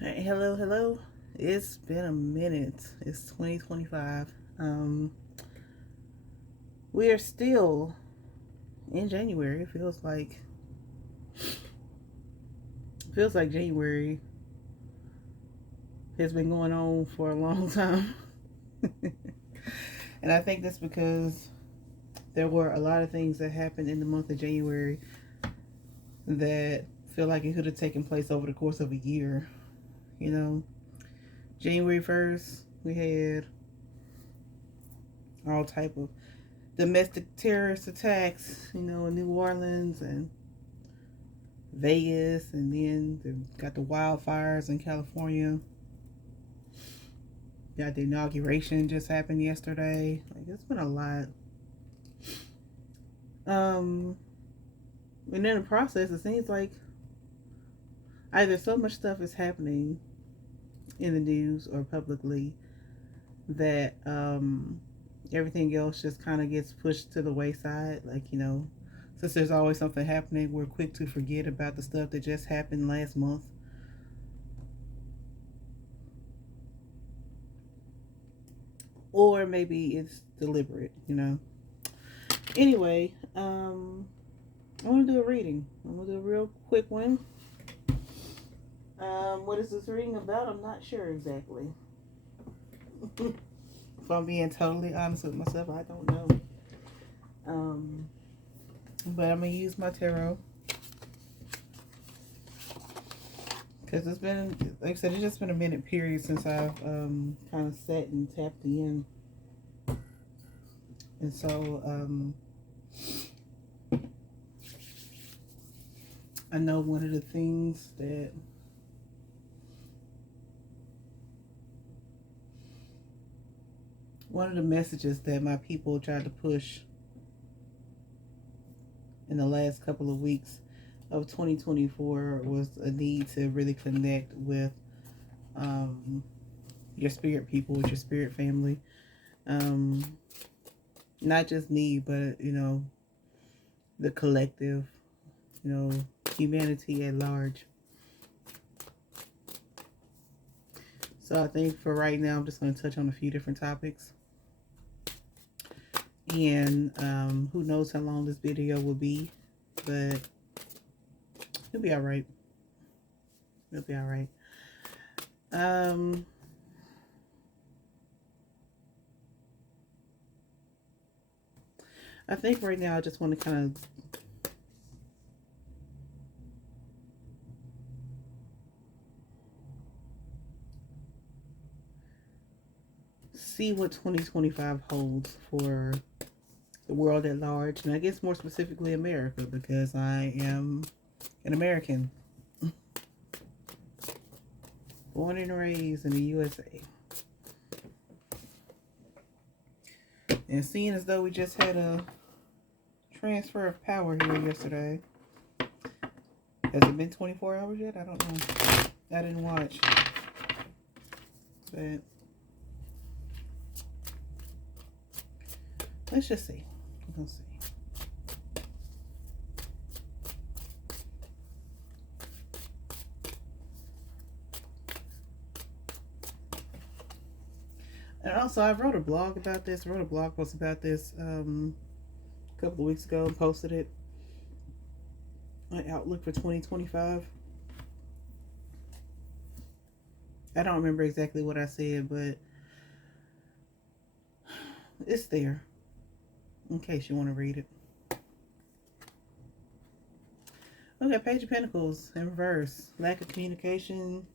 Hey, hello, hello. It's been a minute. It's 2025. Um, we are still in January. It feels like January has been going on for a long time, and I think that's because there were a lot of things that happened in the month of January that feel like it could have taken place over the course of a year. You know, January 1st, we had all type of domestic terrorist attacks. In New Orleans and Vegas, and then got the wildfires in California. Got the inauguration just happened yesterday. Like, it's been a lot. Um, and in the process, it seems like either so much stuff is happening in the news or publicly that everything else just kind of gets pushed to the wayside. Since there's always something happening, we're quick to forget about the stuff that just happened last month. Or maybe it's deliberate. Anyway, I want to do a reading. I'm going to do a real quick one. What is this reading about? I'm not sure exactly. If I'm being totally honest with myself, I don't know. Um, but I'm going to use my tarot because it's been, like I said, it's just been a minute period since I've kind of sat and tapped in. And so I know one of the messages that my people tried to push in the last couple of weeks of 2024 was a need to really connect with um, your spirit people, with your spirit family. Um, Not just me, but the collective, you know, humanity at large. So I think for right now, I'm just going to touch on a few different topics. And who knows how long this video will be, but it'll be all right. It'll be all right. Um, I think right now I just want to kind of see what 2025 holds for the world at large, and I guess more specifically America, because I am an American, born and raised in the USA. And seeing as though we just had a transfer of power here yesterday, has it been 24 hours yet? I don't know. I didn't watch. But let's just see. Let's see. And also, I wrote a blog about this. I wrote a blog post about this a couple of weeks ago and posted it on Outlook for 2025. I don't remember exactly what I said, but it's there in case you want to read it. Okay, Page of Pentacles in reverse. Lack of communication,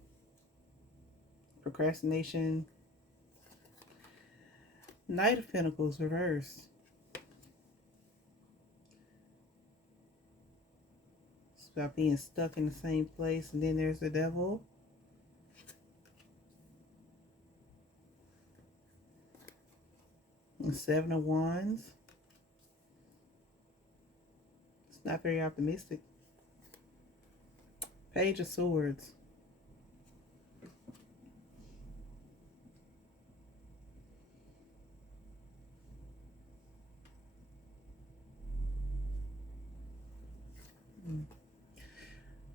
procrastination. Knight of Pentacles reverse. It's about being stuck in the same place. And then there's the Devil. And Seven of Wands. It's not very optimistic. Page of Swords.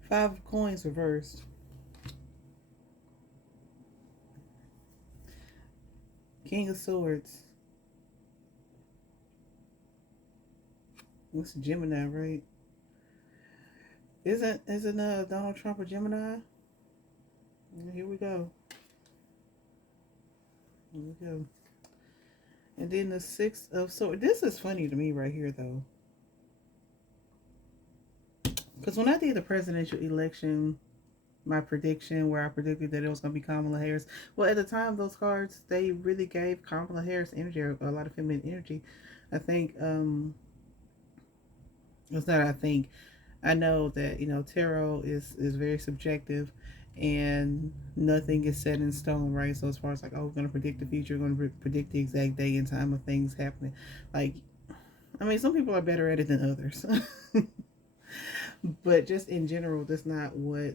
Five of Coins reversed. King of Swords. It's Gemini, right? Isn't Donald Trump a Gemini? Here we go. Here we go. And then the Six of Swords. This is funny to me right here, though. Because when I did the presidential election, my prediction where I predicted that it was going to be Kamala Harris. Well, at the time, those cards, they really gave Kamala Harris energy, or a lot of feminine energy. I think, it's not, I think, I know that, tarot is very subjective and nothing is set in stone, right? So as far as like, oh, we're going to predict the future, we're going to predict the exact day and time of things happening. Like, I mean, some people are better at it than others. But just in general, that's not what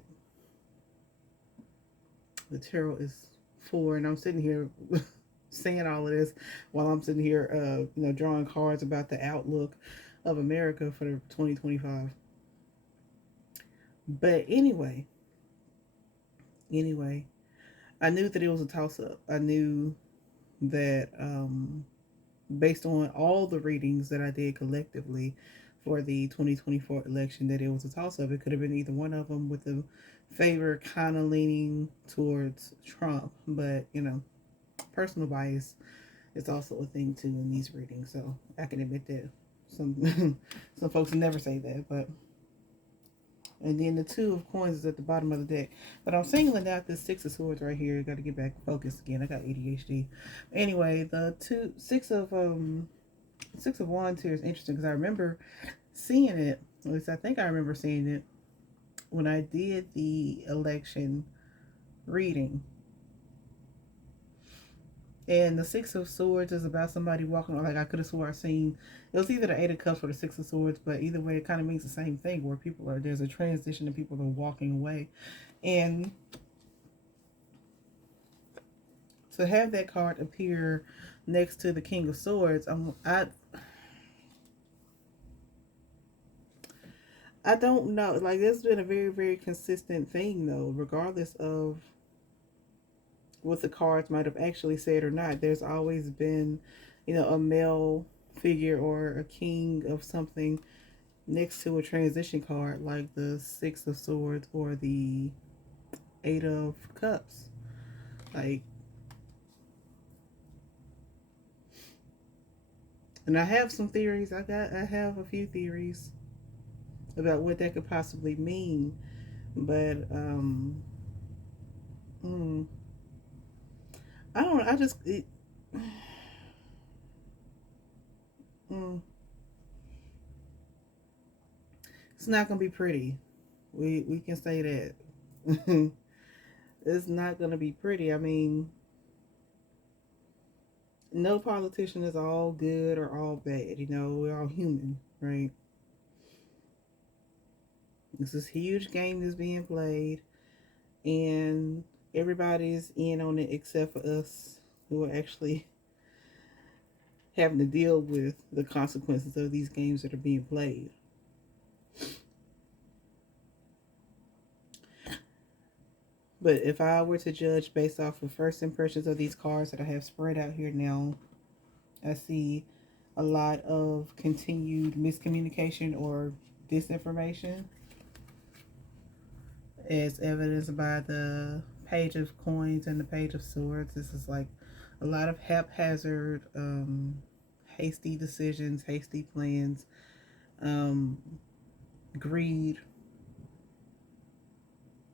the tarot is for. And I'm sitting here saying all of this while I'm sitting here, drawing cards about the outlook of America for 2025. But anyway, I knew that it was a toss up. I knew that based on all the readings that I did collectively for the 2024 election, that it was a toss up. It could have been either one of them, with the favor kind of leaning towards Trump. But, personal bias is also a thing too in these readings. So I can admit that some some folks never say that, but. And then the Two of Coins is at the bottom of the deck. But I'm singling out this Six of Swords right here. Got to get back focused again. I got ADHD. Anyway, the Six of Wands here is interesting because I remember seeing it. At least I think I remember seeing it when I did the election reading. And the Six of Swords is about somebody walking, like I could have swore I seen, it was either the Eight of Cups or the Six of Swords, but either way, it kind of means the same thing, where there's a transition and people are walking away. And to have that card appear next to the King of Swords, I don't know. Like, it's been a very, very consistent thing, though, regardless of what the cards might have actually said or not. There's always been, a male figure or a king of something next to a transition card, like the Six of Swords or the Eight of Cups. Like, and I have some theories. I have a few theories about what that could possibly mean, but I don't know. It's not gonna be pretty. We can say that. It's not gonna be pretty. I mean, no politician is all good or all bad. We're all human, right? This is a huge game that's being played, and everybody's in on it except for us, who are actually having to deal with the consequences of these games that are being played. But if I were to judge based off of first impressions of these cards that I have spread out here now, I see a lot of continued miscommunication or disinformation, as evidenced by the Page of Coins and the Page of Swords. This is like a lot of haphazard, hasty decisions, hasty plans, greed,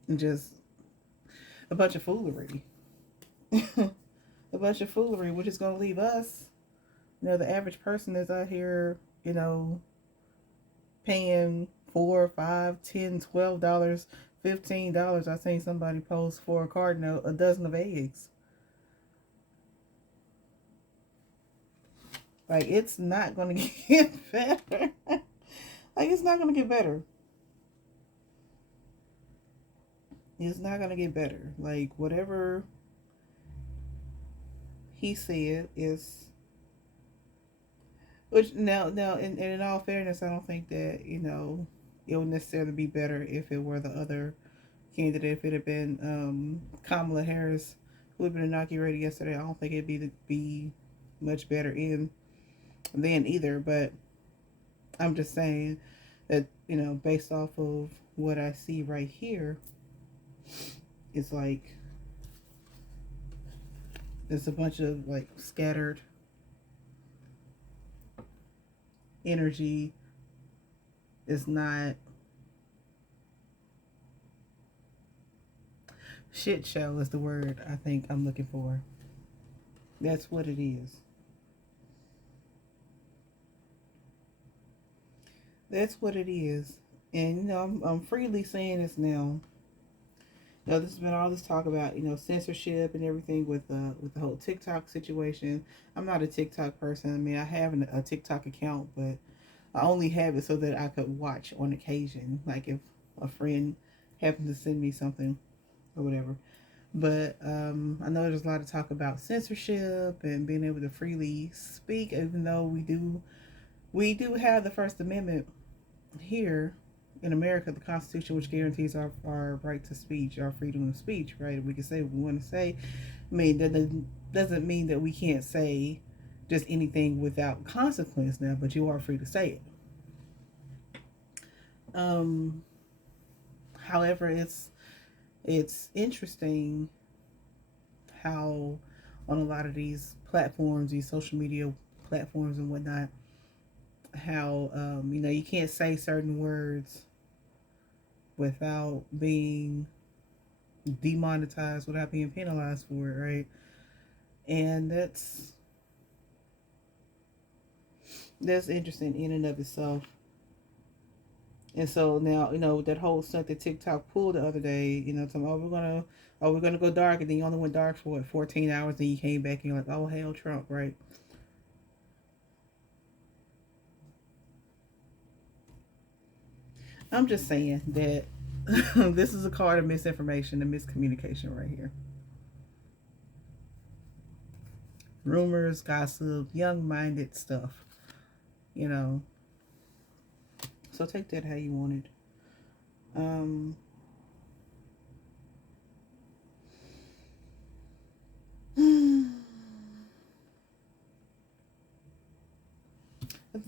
and just a bunch of foolery. A bunch of foolery, which is going to leave us, the average person is out here, paying $4, $5, $10, $12, $15. I seen somebody post for a card note, a dozen of eggs. Like, it's not going to get better. Like, it's not going to get better. It's not going to get better. Like, whatever he said is, which now in all fairness, I don't think that, it would necessarily be better if it were the other candidate, if it had been Kamala Harris who had been inaugurated yesterday. I don't think it'd be much better in then either. But I'm just saying that, based off of what I see right here, it's like there's a bunch of like scattered energy. It's not shit show is the word I think I'm looking for. That's what it is. That's what it is. And I'm freely saying this now. There's been all this talk about censorship and everything with the whole TikTok situation. I'm not a TikTok person. I mean, I have a TikTok account, but I only have it so that I could watch on occasion, like if a friend happened to send me something or whatever. But I know there's a lot of talk about censorship and being able to freely speak, even though we do have the First Amendment here in America, the Constitution, which guarantees our right to speech, our freedom of speech, right? We can say what we want to say. I mean, that doesn't mean that we can't say just anything without consequence now, but you are free to say it. However, it's interesting how on a lot of these platforms, these social media platforms and whatnot, how you can't say certain words without being demonetized, without being penalized for it, right? And that's interesting in and of itself. And so now, that whole stunt that TikTok pulled the other day, talking, we're gonna go dark, and then you only went dark for what, 14 hours, and you came back and you're like, oh hell, Trump, right? I'm just saying that this is a card of misinformation and miscommunication right here. Rumors, gossip, young-minded stuff, you know. So take that how you want it. Um, the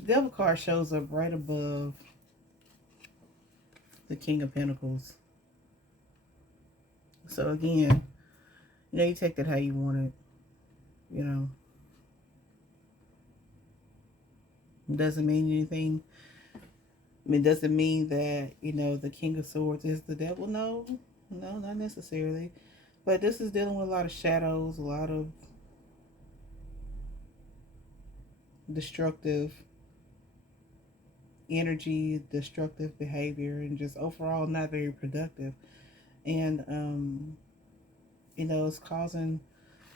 Devil card shows up right above the King of Pentacles. So again, you take that how you want it. It doesn't mean anything. I mean, does it mean that, the King of Swords is the devil? No, no, not necessarily. But this is dealing with a lot of shadows, a lot of destructive energy, destructive behavior, and just overall not very productive. And, it's causing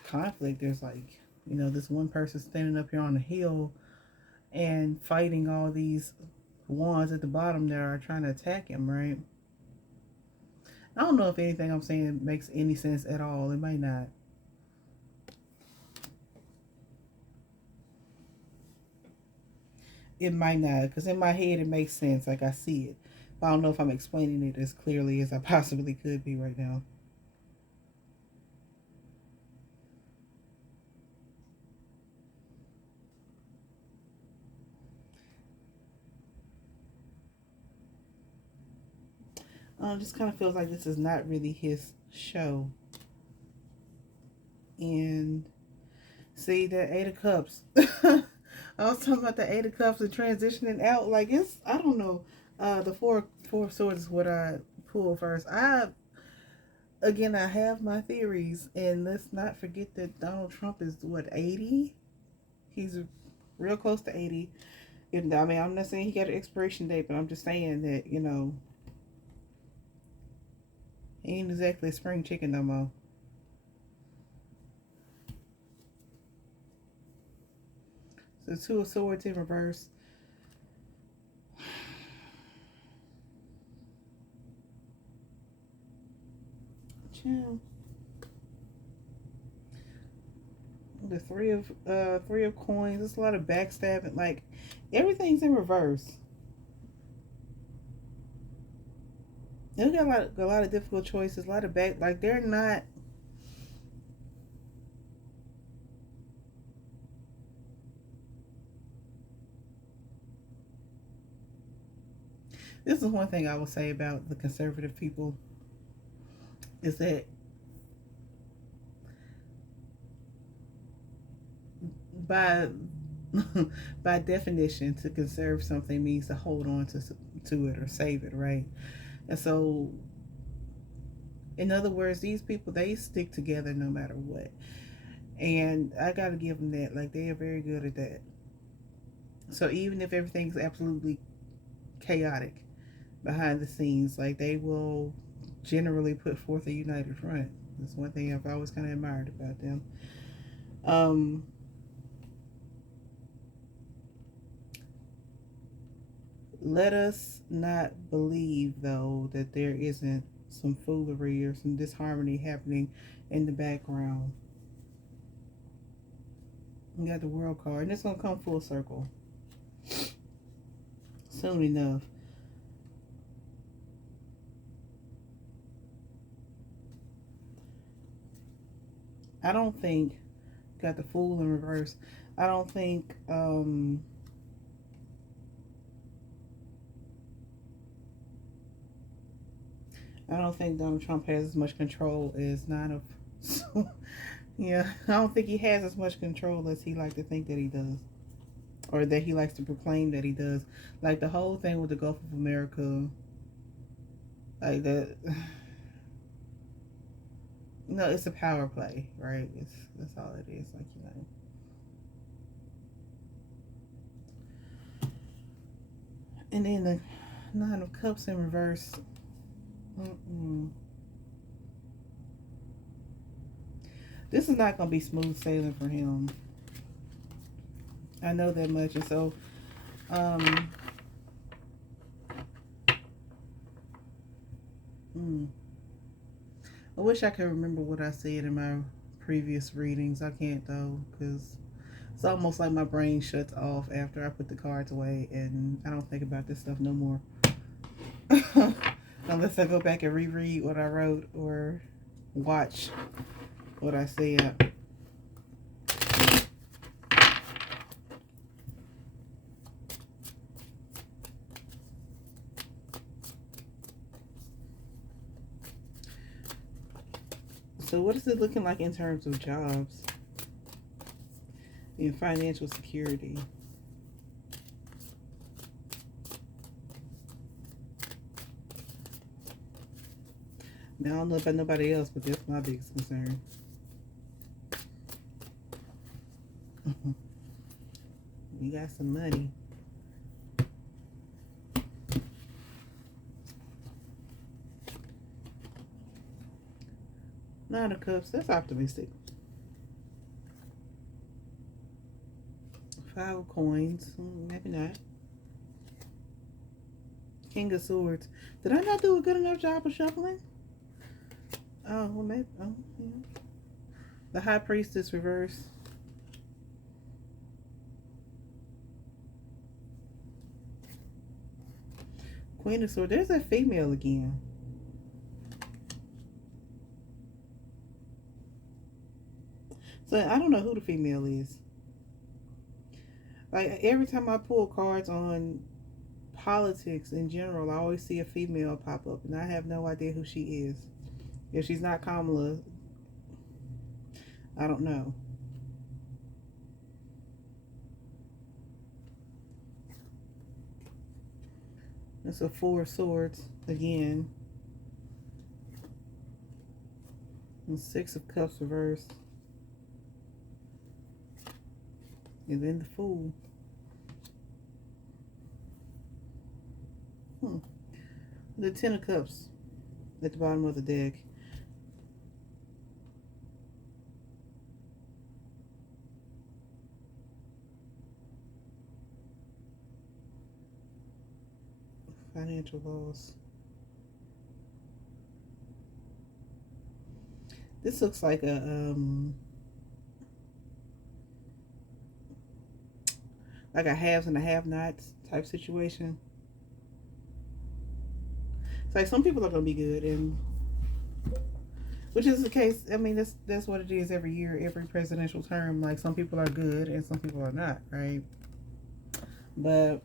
conflict. There's like, this one person standing up here on the hill and fighting all these ones at the bottom that are trying to attack him, right? I don't know if anything I'm saying makes any sense at all. It might not. It might not, because in my head it makes sense, like I see it. But I don't know if I'm explaining it as clearly as I possibly could be right now. Just kind of feels like this is not really his show. And see that Eight of Cups. I was talking about the Eight of Cups and transitioning out. Like I don't know. The four of Swords is what I pull first. I have my theories, and let's not forget that Donald Trump is what, 80. He's real close to 80. And I mean, I'm not saying he got an expiration date, but I'm just saying that he ain't exactly a spring chicken no more. So Two of Swords in reverse. Chill. The three of coins. There's a lot of backstabbing. Like everything's in reverse. They got a lot of difficult choices. A lot of back. Like they're not. This is one thing I will say about the conservative people is that by by definition, to conserve something means to hold on to it or save it, right? And so, in other words, these people, they stick together no matter what, and I got to give them that. Like, they are very good at that. So even if everything's absolutely chaotic behind the scenes, like, they will generally put forth a united front. That's one thing I've always kind of admired about them. Um, Let us not believe, though, that there isn't some foolery or some disharmony happening in the background. We got the world card, and it's going to come full circle soon enough. I don't think, got the fool in reverse. I don't think, I don't think Donald Trump has as much control as nine of. So, yeah, I don't think he has as much control as he like to think that he does, or that he likes to proclaim that he does. Like the whole thing with the Gulf of America, like that. No, it's a power play, right? It's That's all it is. Like, and then the Nine of Cups in reverse. Mm-mm. This is not gonna be smooth sailing for him. I know that much, and so um, mm, I wish I could remember what I said in my previous readings. I can't though, because it's almost like my brain shuts off after I put the cards away, and I don't think about this stuff no more. Unless I go back and reread what I wrote or watch what I said. So what is it looking like in terms of jobs and financial security? Now, I don't know about nobody else, but that's my biggest concern. You got some money. Nine of Cups, that's optimistic. Five of Coins, maybe not. King of Swords. Did I not do a good enough job of shuffling? Oh, well, maybe. Oh, yeah. The High Priestess reverse. Queen of Swords. There's that female again. So I don't know who the female is. Like every time I pull cards on politics in general, I always see a female pop up, and I have no idea who she is. If she's not Kamala, I don't know. It's a Four of Swords again. And Six of Cups reversed. And then the Fool. The Ten of Cups at the bottom of the deck. Financial loss. This looks like a haves and a have-nots type situation. It's like some people are gonna be good, and which is the case. I mean, that's what it is every year, every presidential term. Like some people are good and some people are not, right? But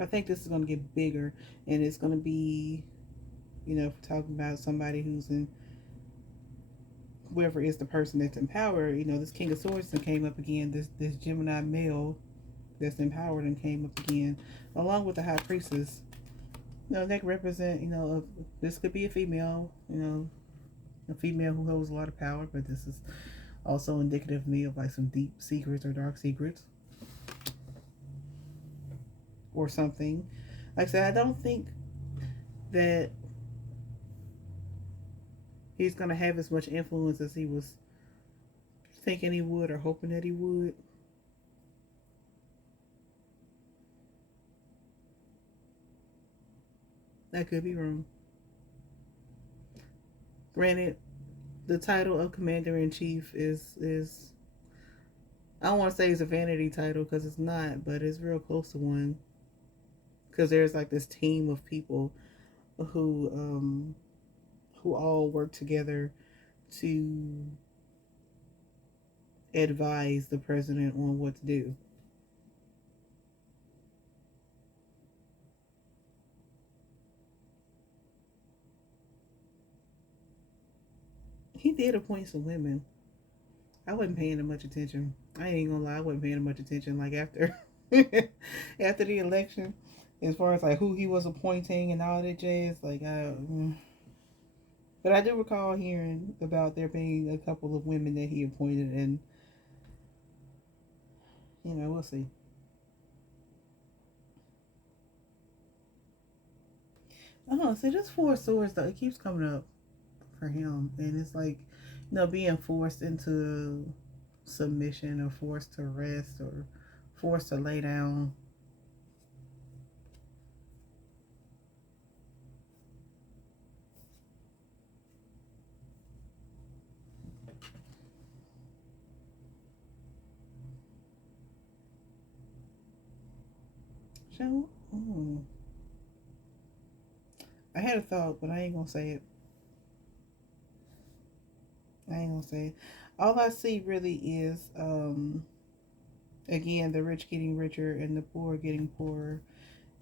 I think this is going to get bigger, and it's going to be, if we're talking about somebody who's in, whoever is the person that's in power, this King of Swords that came up again, this Gemini male that's empowered and came up again, along with the High Priestess. They can represent, this could be a female, a female who holds a lot of power, but this is also indicative of me of like some deep secrets or dark secrets or something. Like I said, I don't think that he's gonna have as much influence as he was thinking he would or hoping that he would. I could be wrong. Granted, the title of Commander in Chief is I don't want to say it's a vanity title because it's not, but it's real close to one. Because there's like this team of people who um, who all work together to advise the president on what to do. He did appoint some women. I wasn't paying them much attention. I ain't gonna lie, I wasn't paying them much attention. Like after after the election, as far as like who he was appointing and all that jazz. But I do recall hearing about there being a couple of women that he appointed, and we'll see. I don't know. See, this Four of Swords though, it keeps coming up for him, and it's like, being forced into submission or forced to rest or forced to lay down. So, I had a thought, but I ain't gonna say it. I ain't gonna say it. All I see really is, again, the rich getting richer and the poor getting poorer,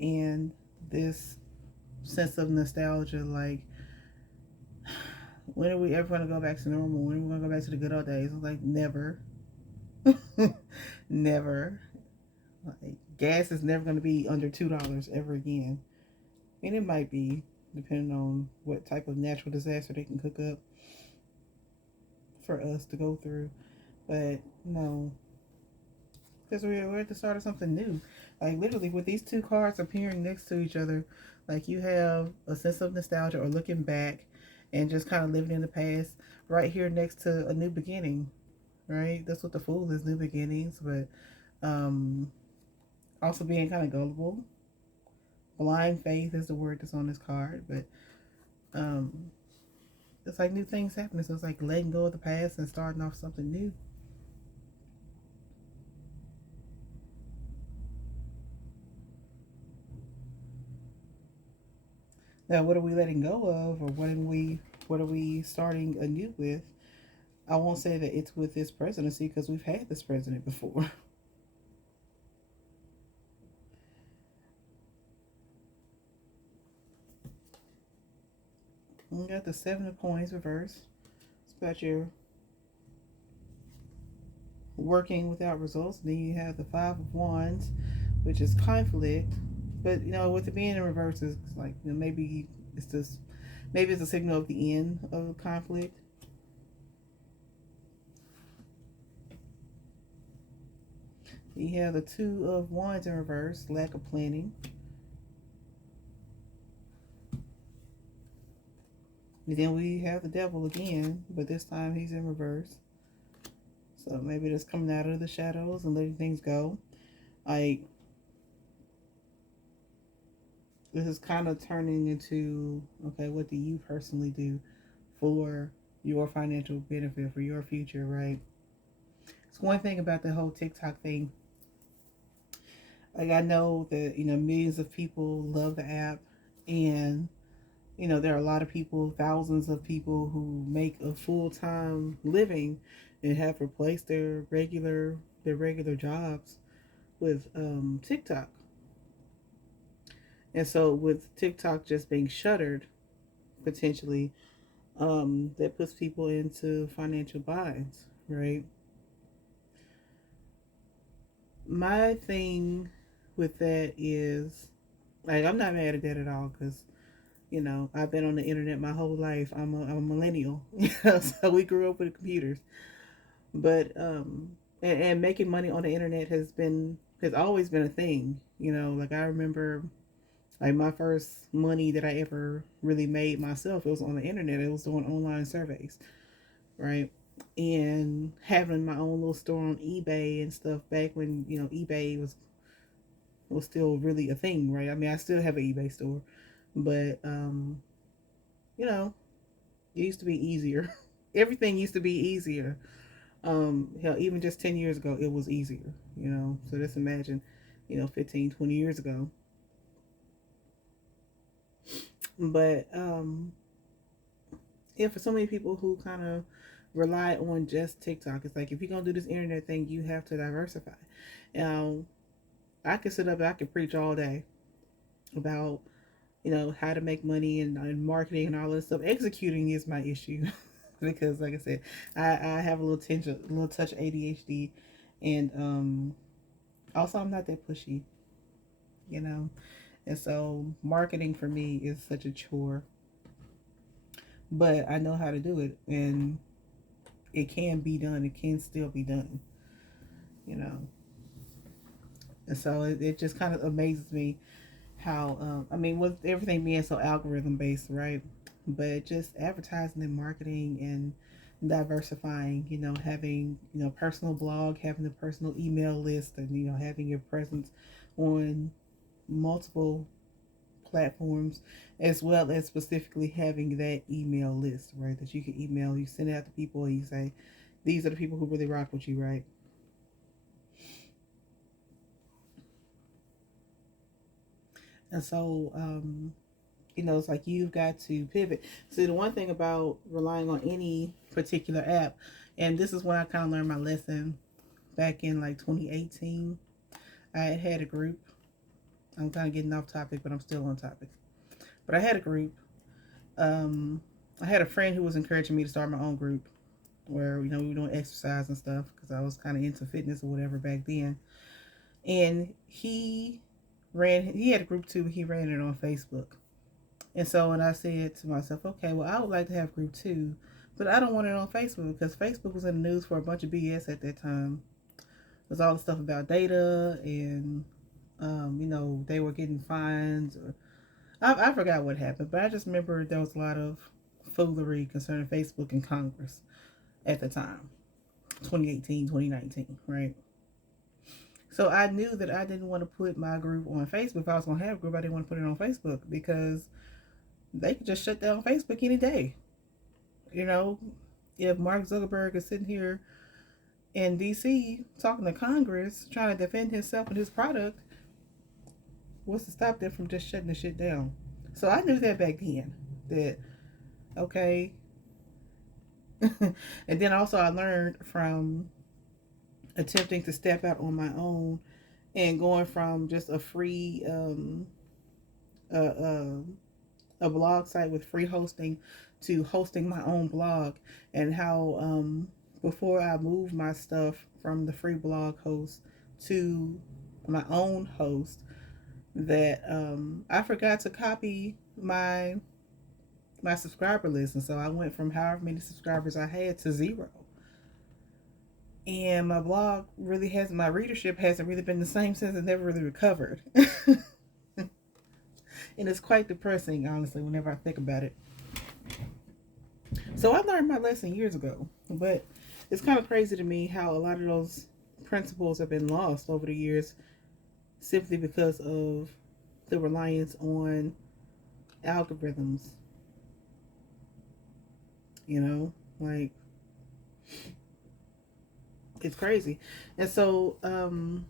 and this sense of nostalgia. Like, when are we ever gonna go back to normal? When are we gonna go back to the good old days? I'm like, never, never. Like, gas is never gonna be under $2 ever again, and it might be depending on what type of natural disaster they can cook up for us to go through. But no, because we're at the start of something new. Like literally, with these two cards appearing next to each other, like you have a sense of nostalgia or looking back, and just kind of living in the past. Right here next to a new beginning, right? That's what the Fool is, new beginnings. But um, also being kind of gullible. Blind faith is the word that's on this card, but um, it's like new things happening. So it's like letting go of the past and starting off something new. Now, what are we letting go of, or what are we starting anew with? I won't say that it's with this presidency because we've had this president before. We got the Seven of Coins reversed. It's about your working without results. Then you have the Five of Wands, which is conflict. But with it being in reverse, it's like maybe it's just maybe it's a signal of the end of the conflict. You have the Two of Wands in reverse, lack of planning. And then we have the Devil again, but this time he's in reverse. So maybe just coming out of the shadows and letting things go. Like, this is kind of turning into, okay, what do you personally do for your financial benefit, for your future, right? It's one thing about the whole TikTok thing. Like, I know that, millions of people love the app, and, there are a lot of people, thousands of people who make a full-time living and have replaced their regular jobs with TikTok. And so with TikTok just being shuttered potentially, that puts people into financial binds, right? My thing with that is, like, I'm not mad at that at all because, I've been on the internet my whole life. I'm a millennial, so we grew up with computers. But and making money on the internet has always been a thing. Like I remember, like my first money that I ever really made myself, it was on the internet. It was doing online surveys, right? And having my own little store on eBay and stuff back when eBay was still really a thing, right? I mean, I still have an eBay store, but you know, it used to be easier. Everything used to be easier. Hell, even just 10 years ago, it was easier, So just imagine, 15, 20 years ago. But yeah, for so many people who kind of rely on just TikTok, it's like if you're gonna do this internet thing, you have to diversify. Um, I could sit up and I could preach all day about how to make money and marketing and all this stuff. Executing is my issue because, like I said, I have a little touch of ADHD, and also I'm not that pushy, you know. And so marketing for me is such a chore, but I know how to do it, and it can be done. It can still be done, you know. And so it just kind of amazes me how I mean, with everything being so algorithm based, right? But just advertising and marketing and diversifying, having personal blog, having a personal email list, and having your presence on multiple platforms, as well as specifically having that email list, right? That you can email, you send it out to people, and you say, these are the people who really rock with you, right? And so it's like you've got to pivot. So the one thing about relying on any particular app, and this is when I kind of learned my lesson back in like 2018. I had a group. I'm kind of getting off topic, but I'm still on topic. But I had a group. Um, I had a friend who was encouraging me to start my own group where we were doing exercise and stuff because I was kind of into fitness or whatever back then. And he had a group too. But he ran it on Facebook. And so when I said to myself, okay, well, I would like to have group two, but I don't want it on Facebook because Facebook was in the news for a bunch of BS at that time. It was all the stuff about data and, they were getting fines. Or I forgot what happened, but I just remember there was a lot of foolery concerning Facebook and Congress at the time, 2018, 2019, right? So I knew that I didn't want to put my group on Facebook. If I was going to have a group, I didn't want to put it on Facebook because they could just shut down Facebook any day. You know, if Mark Zuckerberg is sitting here in DC talking to Congress, trying to defend himself and his product, what's to stop them from just shutting the shit down? So I knew that back then. That okay. And then also I learned from attempting to step out on my own and going from just a free uh, uh, a blog site with free hosting to hosting my own blog, and how before I moved my stuff from the free blog host to my own host, that I forgot to copy my subscriber list, and so I went from however many subscribers I had to zero. And my blog really hasn't, my readership hasn't really been the same since. It never really recovered. And it's quite depressing, honestly, whenever I think about it. So I learned my lesson years ago, but it's kind of crazy to me how a lot of those principles have been lost over the years simply because of the reliance on algorithms. Like it's crazy. And so, and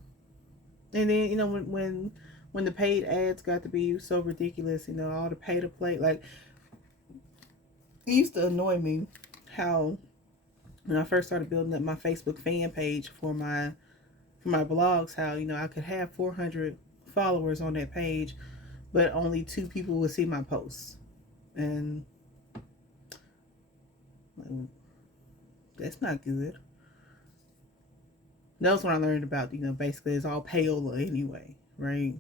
then when the paid ads got to be so ridiculous, all the pay to play, like it used to annoy me how when I first started building up my Facebook fan page for my blogs, how I could have 400 followers on that page, but only 2 people would see my posts. And like, that's not good. That's what I learned about, basically it's all payola anyway, right?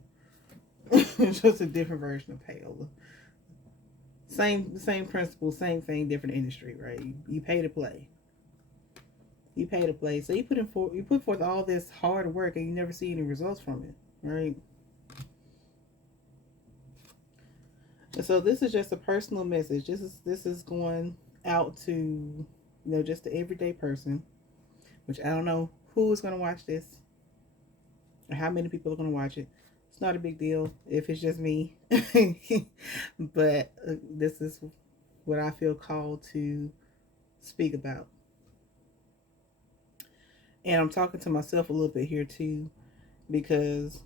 It's just a different version of payola. Same principle, same thing, different industry, right? You pay to play. You pay to play. So you put forth all this hard work and you never see any results from it, right? And so this is just a personal message. This is going out to, just the everyday person, which I don't know who is going to watch this or how many people are going to watch it. It's not a big deal if it's just me. But this is what I feel called to speak about. And I'm talking to myself a little bit here too, because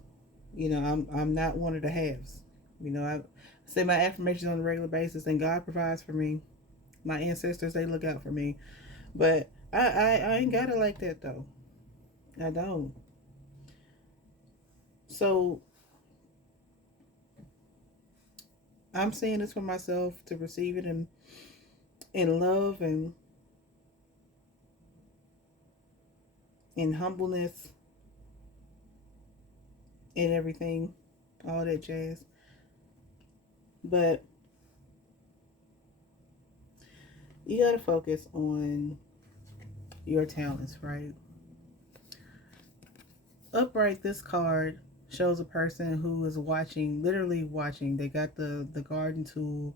I'm not one of the halves. I say my affirmations on a regular basis, and God provides for me. My ancestors, they look out for me, but I ain't got it like that though. I don't. So I'm saying this for myself to receive it in love and in humbleness and everything, all that jazz. But you gotta focus on your talents, right? Upright, this card shows a person who is watching, literally watching. They got the garden tool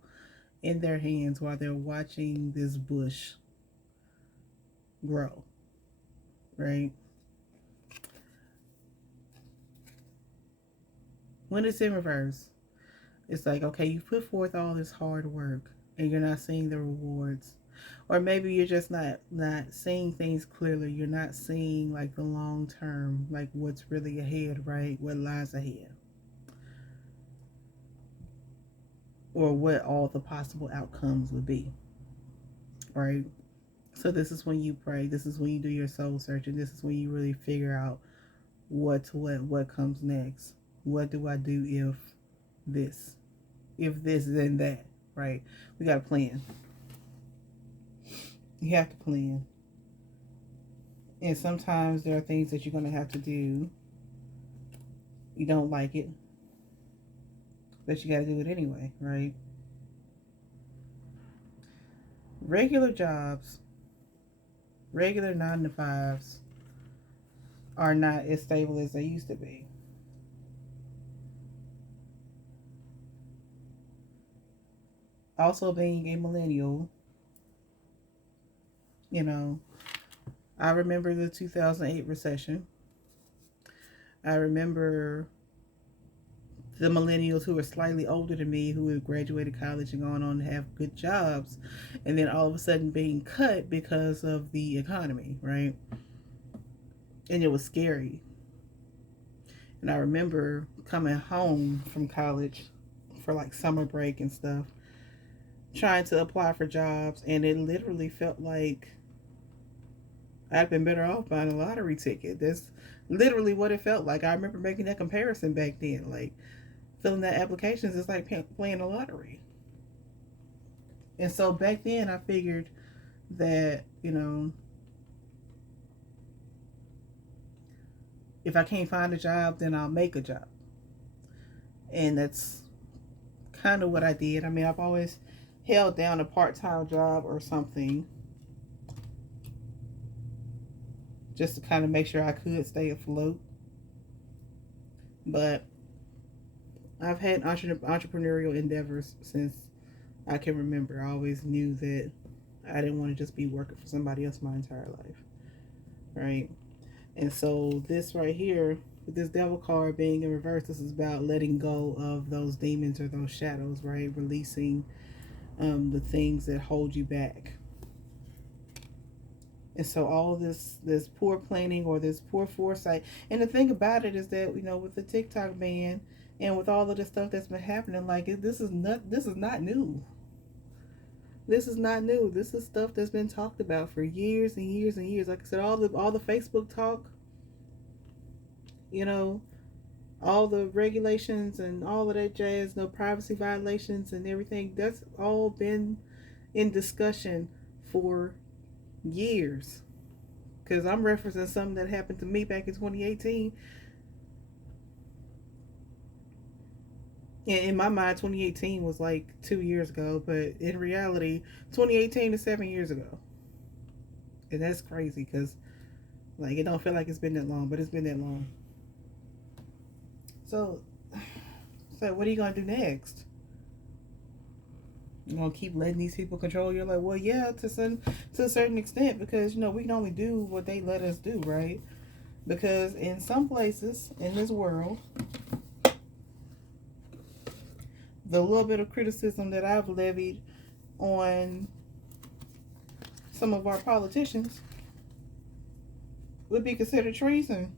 in their hands while they're watching this bush grow, right? When it's in reverse, it's like, okay, you put forth all this hard work and you're not seeing the rewards. Or maybe you're just not seeing things clearly. You're not seeing like the long term, like what's really ahead, right? What lies ahead. Or what all the possible outcomes would be, right? So this is when you pray. This is when you do your soul searching. This is when you really figure out what comes next. What do I do this, if this then that, right? We got to plan. You have to plan. And sometimes there are things that you're going to have to do. You don't like it, but you got to do it anyway, right? Regular jobs, regular 9 to 5s are not as stable as they used to be. Also, being a millennial, you know, I remember the 2008 recession. I remember the millennials who are slightly older than me, who have graduated college and gone on to have good jobs, and then all of a sudden being cut because of the economy, right? And it was scary. And I remember coming home from college for like summer break and stuff, trying to apply for jobs, and it literally felt like I'd been better off buying a lottery ticket. That's literally what it felt like. I remember making that comparison back then. Like, filling that applications is like playing a lottery. And so back then I figured that, if I can't find a job, then I'll make a job. And that's kind of what I did. I mean, I've always held down a part-time job or something just to kind of make sure I could stay afloat. But I've had entrepreneurial endeavors since I can remember. I always knew that I didn't want to just be working for somebody else my entire life, right? And so this right here, with this devil card being in reverse, this is about letting go of those demons or those shadows, right? Releasing the things that hold you back. And so all this poor planning or this poor foresight, and the thing about it is that with the TikTok ban and with all of the stuff that's been happening, like this is not new. This is not new. This is stuff that's been talked about for years and years and years. Like I said, all the Facebook talk, you know, all the regulations and all of that jazz, no privacy violations and everything, that's all been in discussion for years. Because I'm referencing something that happened to me back in 2018. In my mind, 2018 was like 2 years ago, but in reality, 2018 is 7 years ago. And that's crazy because, like, it don't feel like it's been that long, but it's been that long. So, so what are you going to do next? You gonna keep letting these people control your life? Well, yeah, to a certain extent, because we can only do what they let us do, right? Because in some places in this world, the little bit of criticism that I've levied on some of our politicians would be considered treason,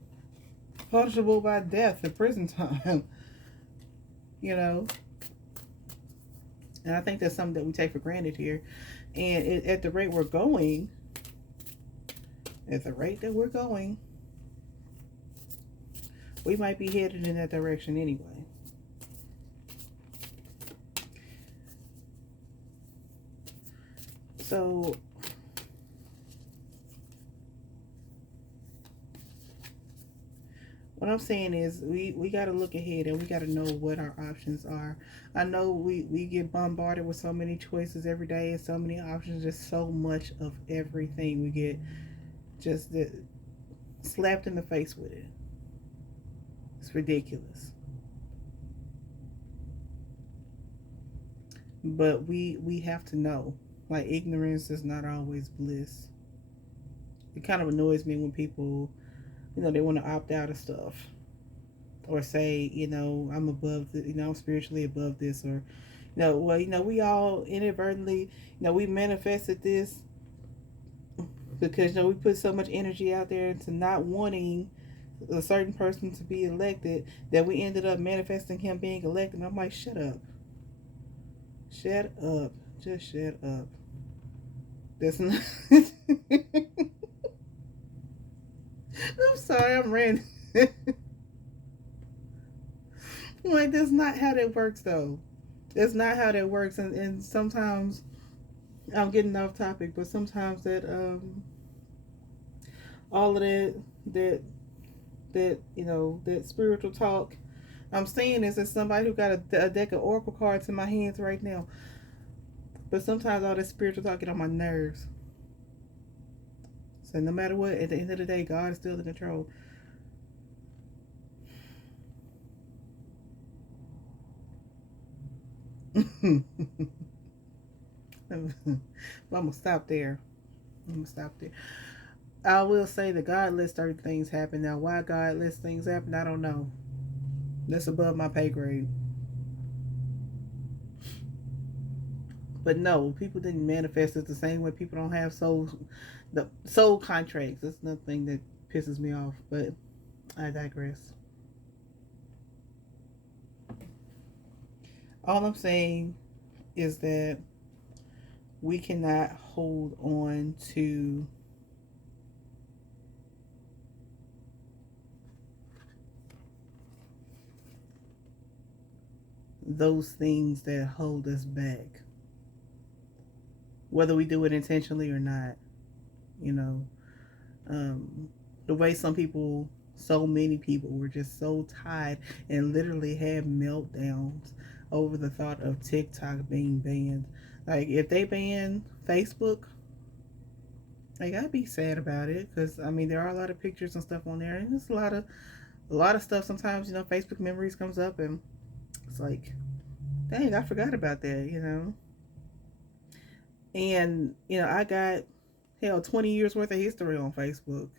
punishable by death and prison time. you know, and I think that's something that we take for granted here. And at the rate we're going, at the rate that we're going, we might be headed in that direction anyway. So, what I'm saying is we got to look ahead and we got to know what our options are. I know we get bombarded with so many choices every day and so many options, just so much of everything. We get just slapped in the face with it. It's ridiculous. But we have to know, like, ignorance is not always bliss. It kind of annoys me when people, they want to opt out of stuff or say, I'm above the, I'm spiritually above this, or well, we all inadvertently, we manifested this because we put so much energy out there into not wanting a certain person to be elected that we ended up manifesting him being elected. And I'm like, shut up. Shut up. Just shut up. That's not. I'm sorry, I'm ranting. Like, that's not how that works, though. That's not how that works. And sometimes I'm getting off topic, but sometimes that all of that that spiritual talk I'm saying is as somebody who got a deck of oracle cards in my hands right now. But sometimes all that spiritual talk get on my nerves. So no matter what, at the end of the day, God is still in control. I'm gonna stop there. I'm gonna stop there. I will say that God lets certain things happen. Now, why God lets things happen, I don't know. That's above my pay grade. But no, people didn't manifest it the same way. People don't have the soul contracts. That's nothing that pisses me off. But I digress. All I'm saying is that we cannot hold on to those things that hold us back, whether we do it intentionally or not. You know, the way some people, so many people were just so tied and literally had meltdowns over the thought of TikTok being banned. Like, if they ban Facebook, like, I'd be sad about it because I mean there are a lot of pictures and stuff on there, and there's a lot of stuff. Sometimes Facebook memories comes up, and it's like, dang, I forgot about that. And I got, hell, 20 years worth of history on Facebook.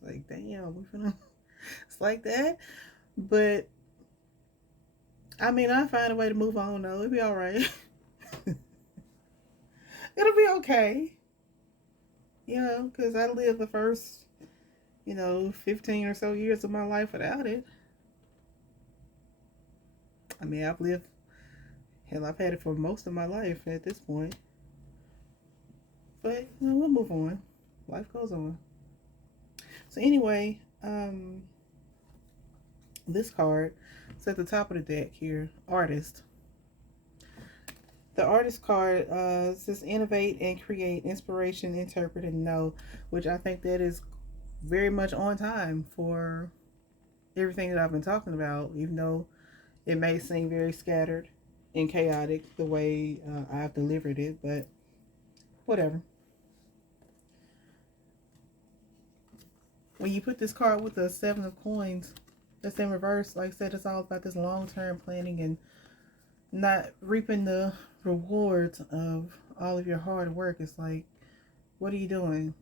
It's like, damn, we finna. It's like that, but I mean, I find a way to move on though. It'll be all right. It'll be okay. Because I lived the first 15 or so years of my life without it. I mean, I've had it for most of my life at this point. But we'll move on. Life goes on. So anyway, This card is at the top of the deck here. Artist. The artist card says innovate and create, inspiration, interpret, and know, which I think that is very much on time for everything that I've been talking about, even though it may seem very scattered and chaotic the way I've delivered it, but whatever. When you put this card with the Seven of Coins, that's in reverse. Like I said, it's all about this long-term planning and not reaping the rewards of all of your hard work. It's like, what are you doing?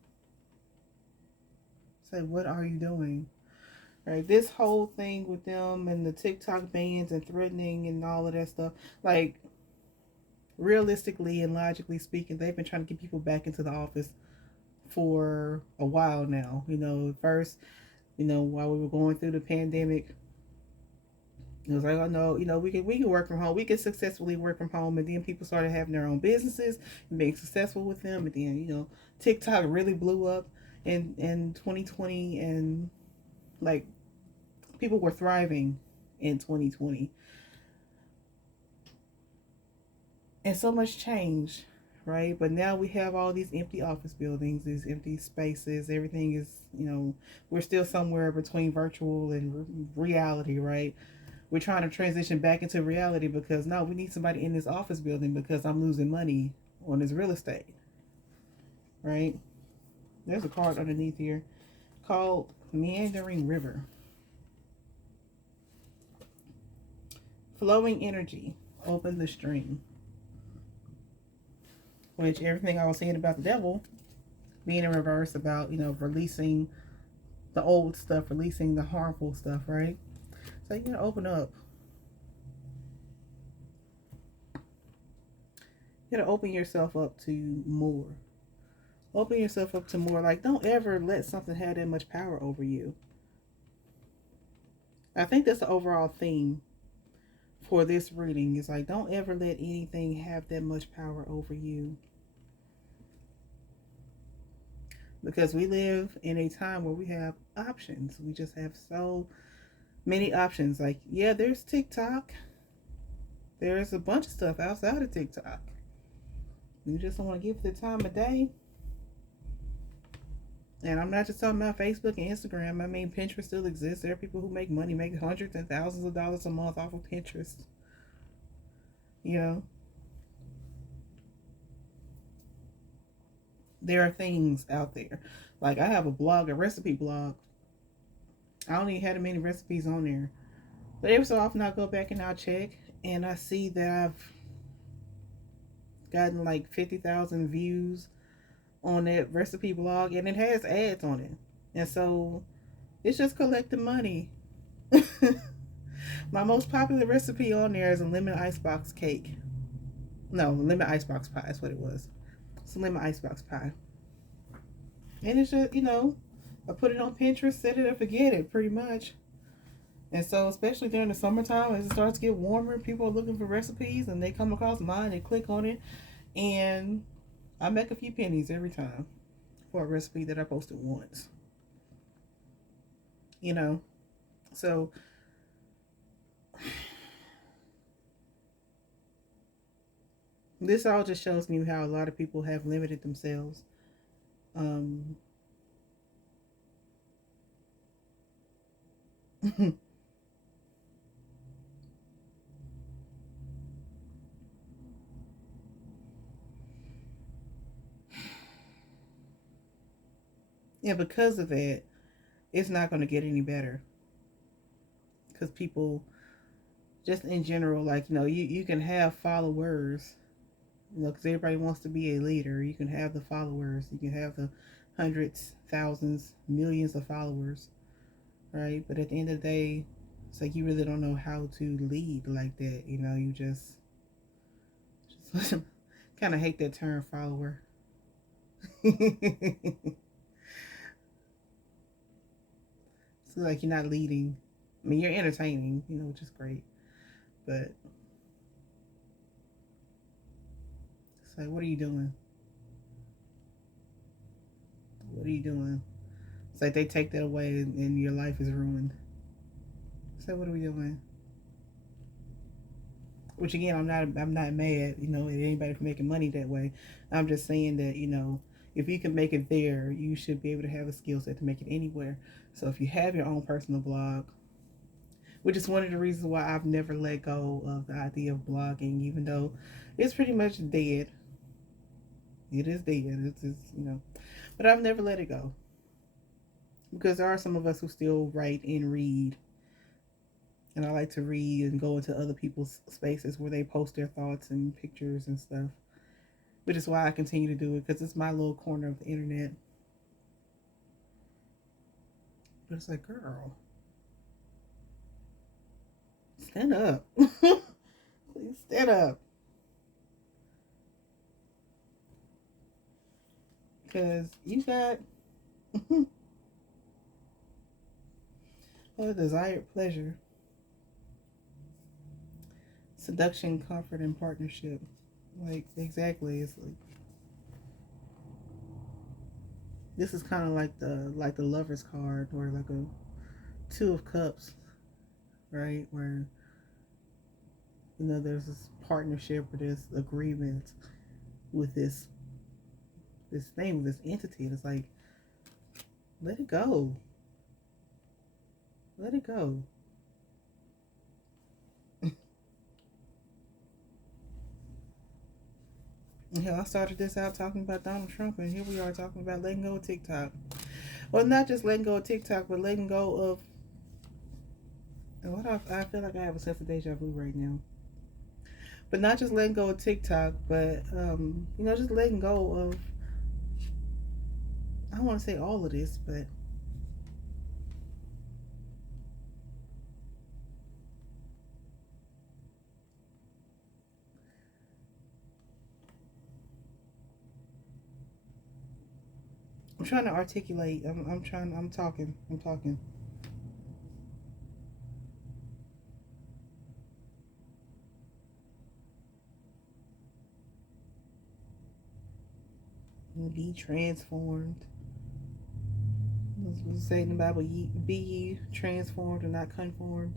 Say, what are you doing? Right? This whole thing with them and the TikTok bans and threatening and all of that stuff, like, realistically and logically speaking, they've been trying to get people back into the office for a while now. First, while we were going through the pandemic, it was like, oh no, we can work from home. We can successfully work from home, and then people started having their own businesses and being successful with them. And then TikTok really blew up in 2020, and like people were thriving in 2020, and so much changed, right? But now we have all these empty office buildings, these empty spaces. Everything is, we're still somewhere between virtual and reality, right? We're trying to transition back into reality because no, we need somebody in this office building because I'm losing money on this real estate, right? There's a card underneath here called Meandering River. Flowing energy, open the stream. Which everything I was saying about the devil being in reverse about, releasing the old stuff, releasing the harmful stuff, right? So you gotta open up. You gotta open yourself up to more. Open yourself up to more. Like, don't ever let something have that much power over you. I think that's the overall theme for this reading. Is like, don't ever let anything have that much power over you. Because we live in a time where we have options. We just have so many options. Like, yeah, there's TikTok. There's a bunch of stuff outside of TikTok. You just don't want to give it the time of day. And I'm not just talking about Facebook and Instagram. I mean, Pinterest still exists. There are people who make money, make hundreds and thousands of dollars a month off of Pinterest. You know, there are things out there. Like, I have a blog, a recipe blog. I don't even have many recipes on there. But every so often I'll go back and I'll check. And I see that I've gotten like 50,000 views on that recipe blog. And it has ads on it. And so it's just collecting money. My most popular recipe on there is a lemon icebox cake. No, lemon icebox pie. That's what it was. It's a lemon icebox pie. And it's just, I put it on Pinterest, set it and forget it, pretty much. And so, especially during the summertime, as it starts to get warmer, people are looking for recipes and they come across mine and click on it. And I make a few pennies every time for a recipe that I posted once. So this all just shows me how a lot of people have limited themselves. Um, yeah, because of that, it's not going to get any better. Because people, just in general, like, you can have followers, because everybody wants to be a leader. You can have the followers, you can have the hundreds, thousands, millions of followers, right? But at the end of the day, it's like you really don't know how to lead like that. You just kind of hate that term follower. It's like you're not leading. I mean, you're entertaining, which is great. But it's like, what are you doing? What are you doing? It's like they take that away and your life is ruined. So what are we doing? Which again, I'm not mad, at anybody for making money that way. I'm just saying that, if you can make it there, you should be able to have a skill set to make it anywhere. So if you have your own personal blog, which is one of the reasons why I've never let go of the idea of blogging, even though it's pretty much dead. It is dead. It's but I've never let it go because there are some of us who still write and read, and I like to read and go into other people's spaces where they post their thoughts and pictures and stuff, which is why I continue to do it because it's my little corner of the internet. But it's like, girl, stand up. Please stand up. Because you got a desired pleasure, seduction, comfort, and partnership. Like, exactly. It's like, this is kind of like the lover's card or like a two of cups, right? Where, there's this partnership or this agreement with this thing, this entity. And it's like, let it go. Let it go. Hell, I started this out talking about Donald Trump, and here we are talking about letting go of TikTok. Well, not just letting go of TikTok, but letting go of. I feel like I have a sense of deja vu right now. But not just letting go of TikTok, but just letting go of. I don't want to say all of this, but I'm trying to articulate. I'm trying. I'm talking. I'm talking. Be transformed. What's it say in the Bible? Be ye transformed and not conformed.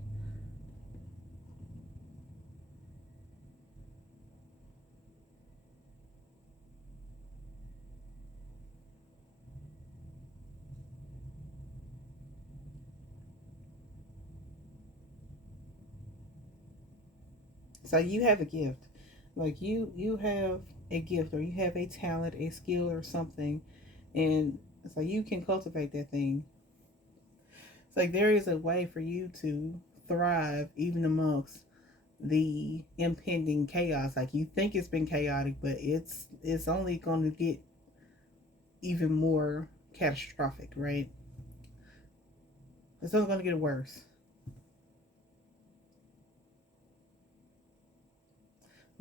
So you have a gift. Like you have a gift or you have a talent, a skill or something, and it's like you can cultivate that thing. It's like there is a way for you to thrive even amongst the impending chaos. Like you think it's been chaotic, but it's only going to get even more catastrophic, right? It's only going to get worse.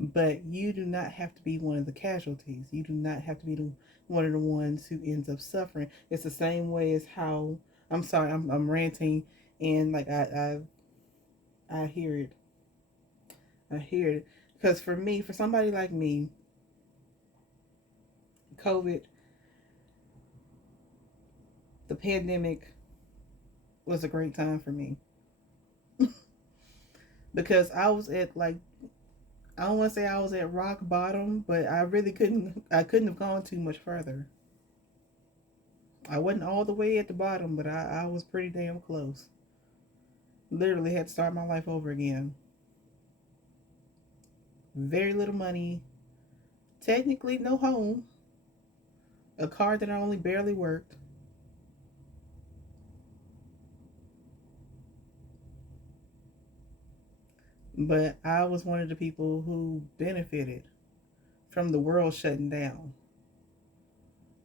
But you do not have to be one of the casualties. You do not have to be one of the ones who ends up suffering. It's the same way as how I'm sorry, I'm ranting, and like I hear it. I hear it because for me, for somebody like me, COVID, the pandemic was a great time for me because I was at like I don't want to say I was at rock bottom, but I really couldn't. I couldn't have gone too much further. I wasn't all the way at the bottom, but I was pretty damn close. Literally had to start my life over again. Very little money. Technically, no home. A car that I only barely worked. But I was one of the people who benefited from the world shutting down,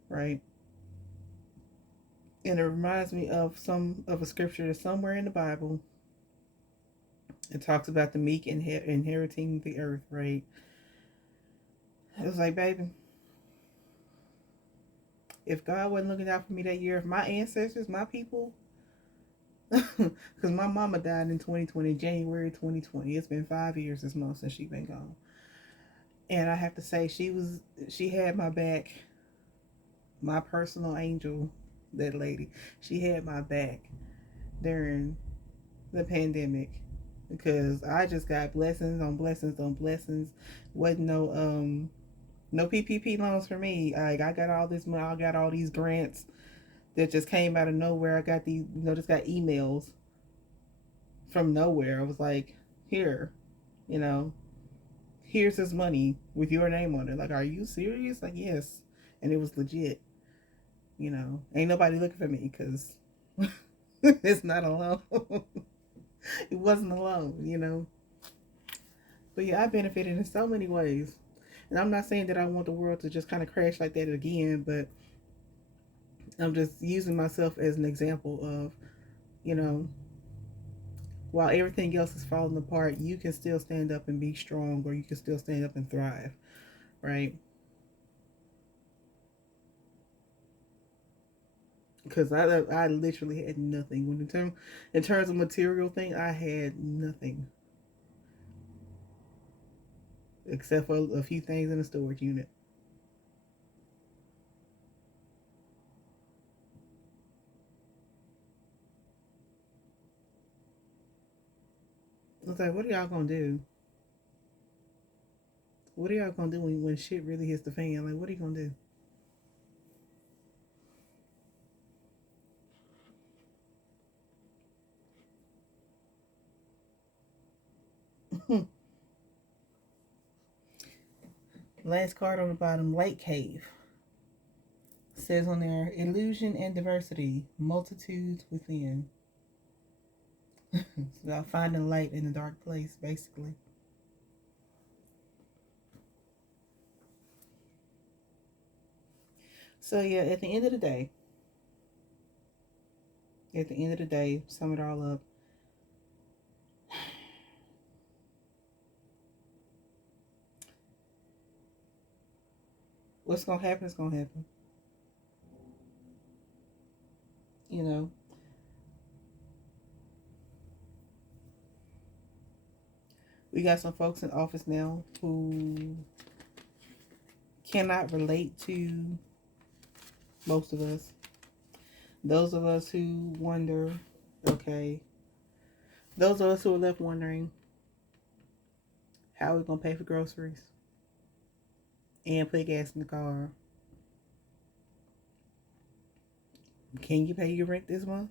right? And it reminds me of some of a scripture that's somewhere in the Bible. It talks about the meek inheriting the earth, right? It was like, baby, if God wasn't looking out for me that year, if my ancestors, my people, because my mama died in 2020, January 2020. It's been 5 years this month since she been gone, and I have to say she had my back. My personal angel, that lady, she had my back during the pandemic, because I just got blessings on blessings on blessings. Wasn't no PPP loans for me. I got all this money. I got all these grants that just came out of nowhere. I got these, just got emails from nowhere. I was like, here, you know, here's this money with your name on it. Like, are you serious? Like, yes. And it was legit. Ain't nobody looking for me because it's not a loan. It wasn't a loan. But yeah, I benefited in so many ways. And I'm not saying that I want the world to just kind of crash like that again, but I'm just using myself as an example of, you know, while everything else is falling apart, you can still stand up and be strong, or you can still stand up and thrive, right? Because I literally had nothing. In terms of material thing, I had nothing except for a few things in a storage unit. I was like, what are y'all gonna do? What are y'all gonna do when shit really hits the fan? Like, what are you gonna do? Last card on the bottom, Lake Cave. Says on there, illusion and diversity, multitudes within. It's about finding light in a dark place, basically. So yeah, at the end of the day, sum it all up. What's gonna happen is gonna happen. You know, we got some folks in office now who cannot relate to most of us. Those of us who wonder, okay, those of us who are left wondering how we're gonna pay for groceries and put gas in the car. Can you pay your rent this month?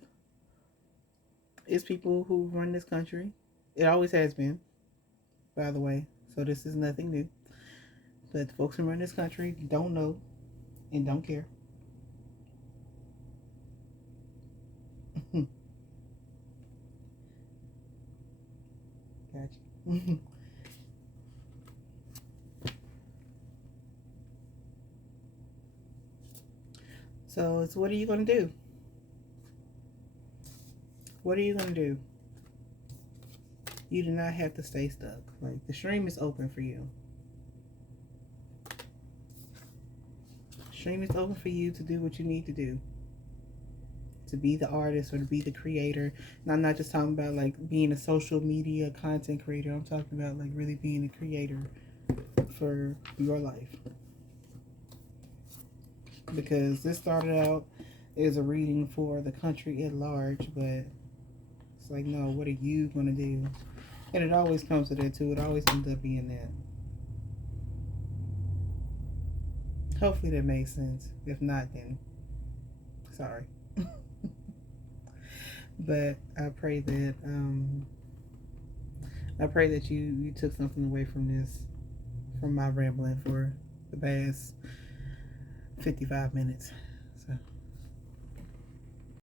It's people who run this country. It always has been, by the way. So this is nothing new. But the folks who run this country don't know and don't care. Gotcha. So it's, what are you gonna do? What are you gonna do? You do not have to stay stuck. Like, the stream is open for you. The stream is open for you to do what you need to do. To be the artist or to be the creator. And I'm not just talking about like being a social media content creator. I'm talking about like really being a creator for your life. Because this started out as a reading for the country at large, but it's like, no, what are you gonna do? And it always comes to that too. It always ends up being that. Hopefully that makes sense. If not, then sorry. But I pray that you took something away from this, from my rambling for the past 55 minutes.